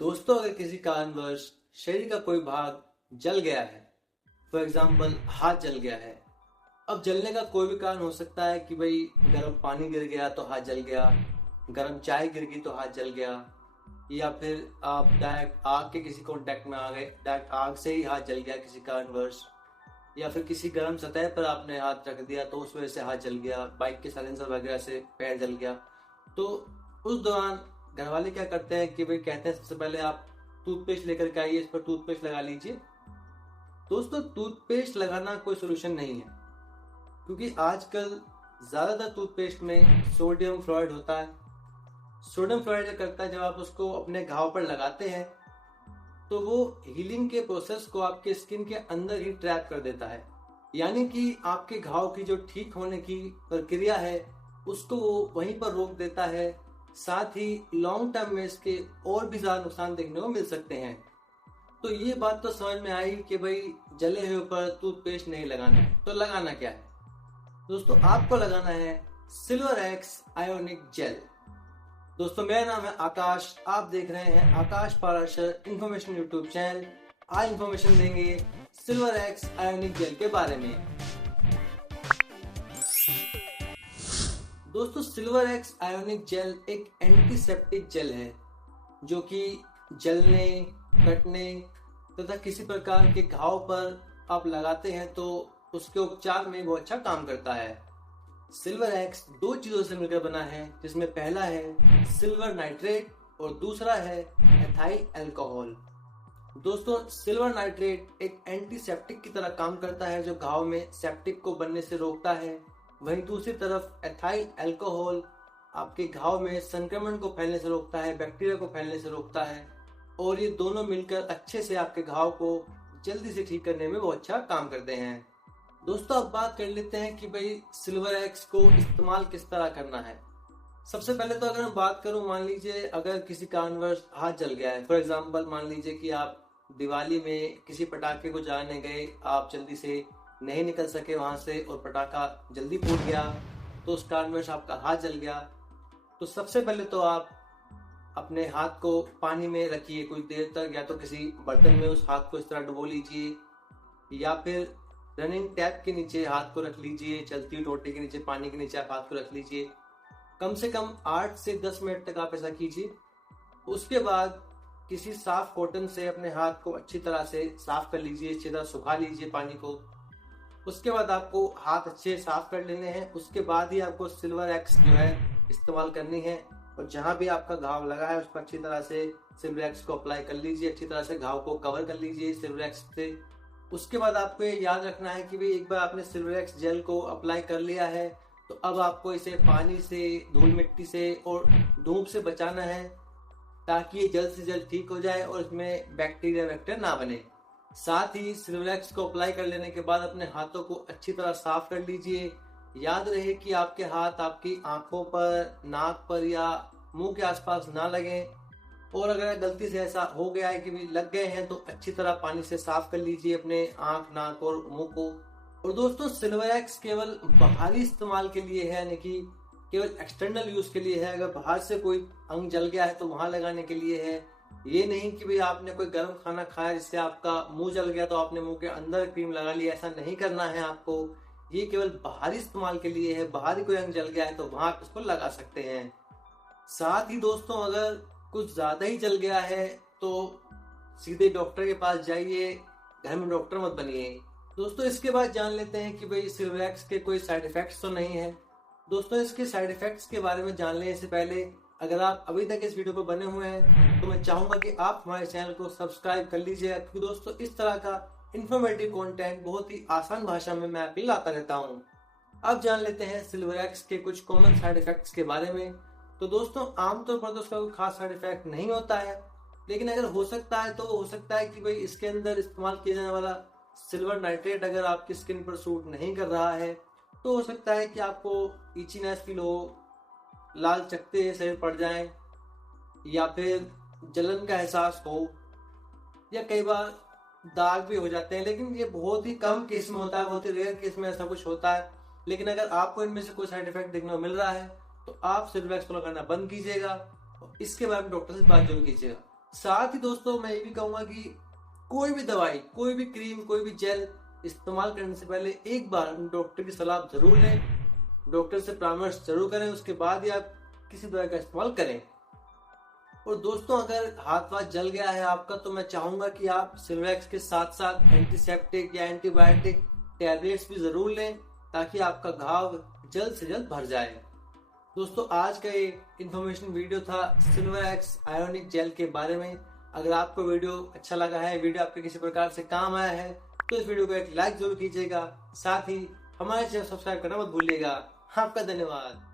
दोस्तों, अगर किसी कारणवश शरीर का कोई भाग जल गया है, फॉर एग्जाम्पल हाथ जल गया है। अब जलने का कोई भी कारण हो सकता है कि भाई गर्म पानी गिर गया तो हाथ जल गया, गर्म चाय गिर गई तो हाथ जल गया, या फिर आप डायरेक्ट आग के किसी कॉन्टेक्ट में आ गए, डायरेक्ट आग से ही हाथ जल गया किसी कारणवश, या फिर किसी गर्म सतह पर आपने हाथ रख दिया तो उस वजह से हाथ जल गया, बाइक के साइलेंसर वगैरह से पैर जल गया। तो उस दौरान घर वाले क्या करते हैं कि भाई कहते हैं सबसे पहले आप टूथपेस्ट लेकर के आइए, इस पर टूथपेस्ट लगा लीजिए। दोस्तों, टूथपेस्ट लगाना कोई सोल्यूशन नहीं है, क्योंकि आजकल ज्यादातर टूथपेस्ट में सोडियम फ्लोराइड होता है। सोडियम फ्लोराइड क्या करता है, जब आप उसको अपने घाव पर लगाते हैं तो वो हीलिंग के प्रोसेस को आपके स्किन के अंदर ही ट्रैप कर देता है, यानी कि आपके घाव की जो ठीक होने की प्रक्रिया है उसको वो वहीं पर रोक देता है। साथ ही लॉन्ग टर्म में इसके और भी ज्यादा नुकसान देखने को मिल सकते हैं। तो ये बात तो समझ में आई कि भाई जले हुए पर टूथपेस्ट नहीं लगाना है। तो लगाना क्या है दोस्तों? आपको लगाना है सिल्वर एक्स आयोनिक जेल। दोस्तों, मेरा नाम है आकाश, आप देख रहे हैं आकाश पाराशर इन्फॉर्मेशन यूट्यूब चैनल। आज इन्फॉर्मेशन देंगे सिल्वर एक्स आयोनिक जेल के बारे में। दोस्तों, सिल्वर एक्स आयोनिक जेल एक एंटीसेप्टिक जेल है जो कि जलने, कटने तथा किसी प्रकार के घाव पर आप लगाते हैं तो उसके उपचार में बहुत अच्छा काम करता है। सिल्वर एक्स दो चीजों से मिलकर बना है, जिसमें पहला है सिल्वर नाइट्रेट और दूसरा है एथाइल अल्कोहल। दोस्तों, सिल्वर नाइट्रेट एक एंटीसेप्टिक की तरह काम करता है जो घाव में सेप्टिक को बनने से रोकता है। वहीं दूसरी तरफ एथाइल अल्कोहल आपके घाव में संक्रमण को फैलने से रोकता है, बैक्टीरिया को फैलने से रोकता है, और ये दोनों मिलकर अच्छे से आपके घाव को जल्दी से ठीक करने में बहुत अच्छा काम करते हैं। दोस्तों, अब बात कर लेते हैं कि भाई सिल्वर एक्स को इस्तेमाल किस तरह करना है। सबसे पहले तो अगर मैं बात करूं, मान लीजिए अगर किसी कारणवश हाथ जल गया है, फॉर एग्जांपल मान लीजिए कि आप दिवाली में किसी पटाखे को जलाने गए, आप जल्दी से नहीं निकल सके वहां से और पटाखा जल्दी फूट गया, तो उस कारणवश आपका हाथ जल गया। तो सबसे पहले तो आप अपने हाथ को पानी में रखिए कुछ देर तक, या तो किसी बर्तन में उस हाथ को इस तरह डुबो लीजिए, या फिर रनिंग टैप के नीचे हाथ को रख लीजिए, चलती हुई टोटी के नीचे, पानी के नीचे आप हाथ को रख लीजिए। कम से कम 8 से 10 मिनट तक आप ऐसा कीजिए। उसके बाद किसी साफ कॉटन से अपने हाथ को अच्छी तरह से साफ कर लीजिए, अच्छी तरह सुखा लीजिए पानी को। उसके बाद आपको हाथ अच्छे साफ कर लेने हैं। उसके बाद ही आपको सिल्वर एक्स जो है इस्तेमाल करनी है, और जहां भी आपका घाव लगा है उस पर अच्छी तरह से सिल्वर एक्स को अप्लाई कर लीजिए, अच्छी तरह से घाव को कवर कर लीजिए सिल्वर एक्स से। उसके बाद आपको ये याद रखना है कि भाई एक बार आपने सिल्वर एक्स जेल को अप्लाई कर लिया है तो अब आपको इसे पानी से, धूल मिट्टी से और धूप से बचाना है, ताकि ये जल्द से जल्द ठीक हो जाए और इसमें बैक्टीरिया ना बने। साथ ही सिल्वर एक्स को अप्लाई कर लेने के बाद अपने हाथों को अच्छी तरह साफ कर लीजिए। याद रहे कि आपके हाथ आपकी आंखों पर, नाक पर या मुंह के आसपास ना लगे, और अगर गलती से ऐसा हो गया है कि भी लग गए हैं तो अच्छी तरह पानी से साफ कर लीजिए अपने आंख, नाक और मुंह को। और दोस्तों, सिल्वर एक्स केवल बाहरी इस्तेमाल के लिए है, यानी कि केवल एक्सटर्नल यूज के लिए है। अगर बाहर से कोई अंग जल गया है तो वहां लगाने के लिए है। ये नहीं कि भाई आपने कोई गर्म खाना खाया जिससे आपका मुंह जल गया तो आपने मुंह के अंदर क्रीम लगा ली, ऐसा नहीं करना है आपको। ये केवल बाहरी इस्तेमाल के लिए है। बाहरी कोई अंग जल गया है तो वहां आप इसको लगा सकते हैं। साथ ही दोस्तों, अगर कुछ ज्यादा ही जल गया है तो सीधे डॉक्टर के पास जाइए, घर में डॉक्टर मत बनिए। दोस्तों, इसके बाद जान लेते हैं कि भाई सिल्वर एक्स के कोई साइड इफेक्ट्स तो नहीं है। दोस्तों, इसके साइड इफेक्ट्स के बारे में जानने से पहले अगर आप अभी तक इस वीडियो पर बने हुए हैं तो मैं चाहूंगा कि आप हमारे चैनल को सब्सक्राइब कर लीजिएगा, क्योंकि दोस्तों इस तरह का इन्फॉर्मेटिव कंटेंट बहुत ही आसान भाषा में मैं आपके लाता रहता हूँ। अब जान लेते हैं सिल्वर एक्स के कुछ कॉमन साइड इफेक्ट्स के बारे में। तो दोस्तों, आमतौर पर तो उसका कोई खास साइड इफेक्ट नहीं होता है, लेकिन अगर हो सकता है तो हो सकता है कि भाई इसके अंदर इस्तेमाल किया जाने वाला सिल्वर नाइट्रेट अगर आपकी स्किन पर सूट नहीं कर रहा है तो हो सकता है कि आपको इचीनेस फील हो, लाल चकत्ते शरीर पड़ जाएं, या फिर जलन का एहसास हो, या कई बार दाग भी हो जाते हैं। लेकिन ये बहुत ही कम केस में होता है, बहुत ही रेयर केस में ऐसा कुछ होता है। लेकिन अगर आपको इनमें से कोई साइड इफेक्ट देखने को मिल रहा है तो आप सिल्वर एक्स को लगाना बंद कीजिएगा और इसके बारे में डॉक्टर से बात जरूर कीजिएगा। साथ ही दोस्तों मैं ये भी कहूंगा कि कोई भी दवाई, कोई भी क्रीम, कोई भी जेल इस्तेमाल करने से पहले एक बार डॉक्टर की सलाह जरूर लें, डॉक्टर से परामर्श जरूर करें, उसके बाद ही आप किसी दवाई का इस्तेमाल करें। और दोस्तों अगर हाथ वाथ जल गया है आपका तो मैं चाहूंगा कि आप सिल्वैक्स के साथ साथ एंटीसेप्टिक या एंटीबायोटिक टैबलेट्स भी जरूर लें, ताकि आपका घाव जल्द से जल्द भर जाए। दोस्तों आज का ये इन्फॉर्मेशन वीडियो था सिल्वैक्स आयोनिक जेल के बारे में। अगर आपको वीडियो अच्छा लगा है, वीडियो आपके किसी प्रकार से काम आया है, तो इस वीडियो को एक लाइक जरूर कीजिएगा। साथ ही हमारे चैनल सब्सक्राइब करना मत भूलिएगा। आपका धन्यवाद।